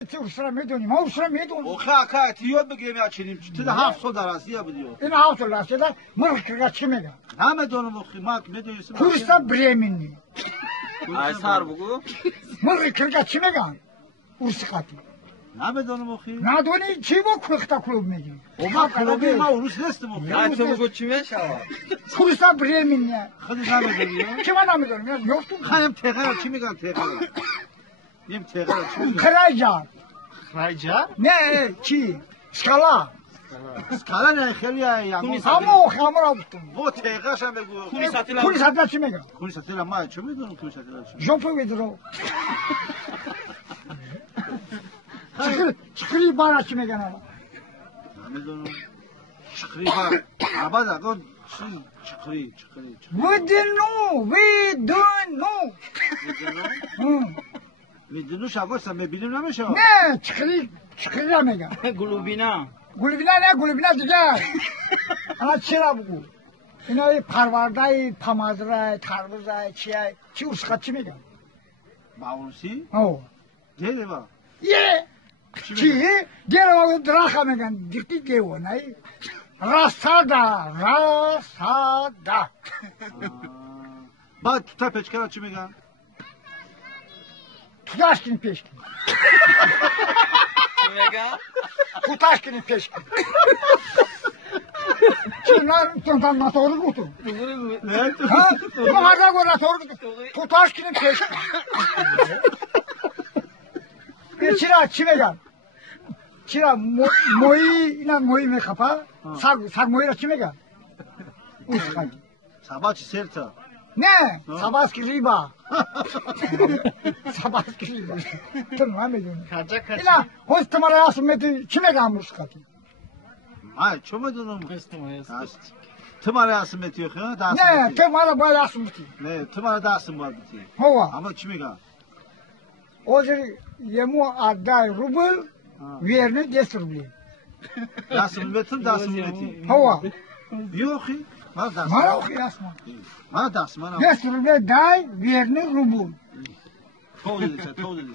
Usra میدونی ما usra میدونیم آخه تیاد بگیریم یا چنیم تو ده 700 درصدی بدیو این 700 درصد مرکز چی میگه همه دونم اخی ما میدونیم کورسا برمینی ay sar bugu مرکز چی میگن ورسقاتی همه دونم اخی ندونی چی با کوختا کلوب میگی ما کلوبی ما روس نیستم اخی ay to bugu çime şava کورسا برمینی خودت نمیدونی چی من نمیدونم یفتم خایم تقرا چی میگن تقرا نیم تقرا چی میگن کرایجا rayca نه چی skala skala ne خیلی یعنی همو خمر بودم bu تقراش هم بگو kuni satılan کونی ساعت چی میگه کونی ساتیلا ما چه میدونم کونی ساتیلا چی جوپو بدرو چکری بارا چی میگن نمیدونم چخری با عباد اگه چخری ودنو میدونوش اگه میبینیم نمیشه نه چکری نمیگن glubina گلوبینا نه گلوبینا دیگه انا چرا بگو اینا پروردای پامادرای تربوزای چی ورسقات چی میگن باورسی او دیده با یه چی دیره دراخه میگن دیگه گیو نه راسادا بعد تا پچکرا چی میگن توداشکین پیشکین mega توداشکین پیشکین چی نه ناتوری گوتو نه تو ها ما هر گور ناتوری گوتو توداشکین پیشکین چرا چی میگن چرا موی اینا موی میخپا سگ موی را چی میگن ورسقات sabah serta نه سباس کی ریبا سباس کی ریبا تو نمیدونی اینا هست مرا اسمت چی میگم ورسقاتی ما چه میدونم تو مرا اسمتی خو دست نه تو مرا باید اسمتی نه تو مرا دست باید بتی هوا اما چی میگن اوزری یمو ادای روبل ویرنه 10 روبل دست میتون دست میتی هوا یوخی ما دست مرا اخی اسما ما دست من 10 روبل دای ویرنه روبل تو دیدی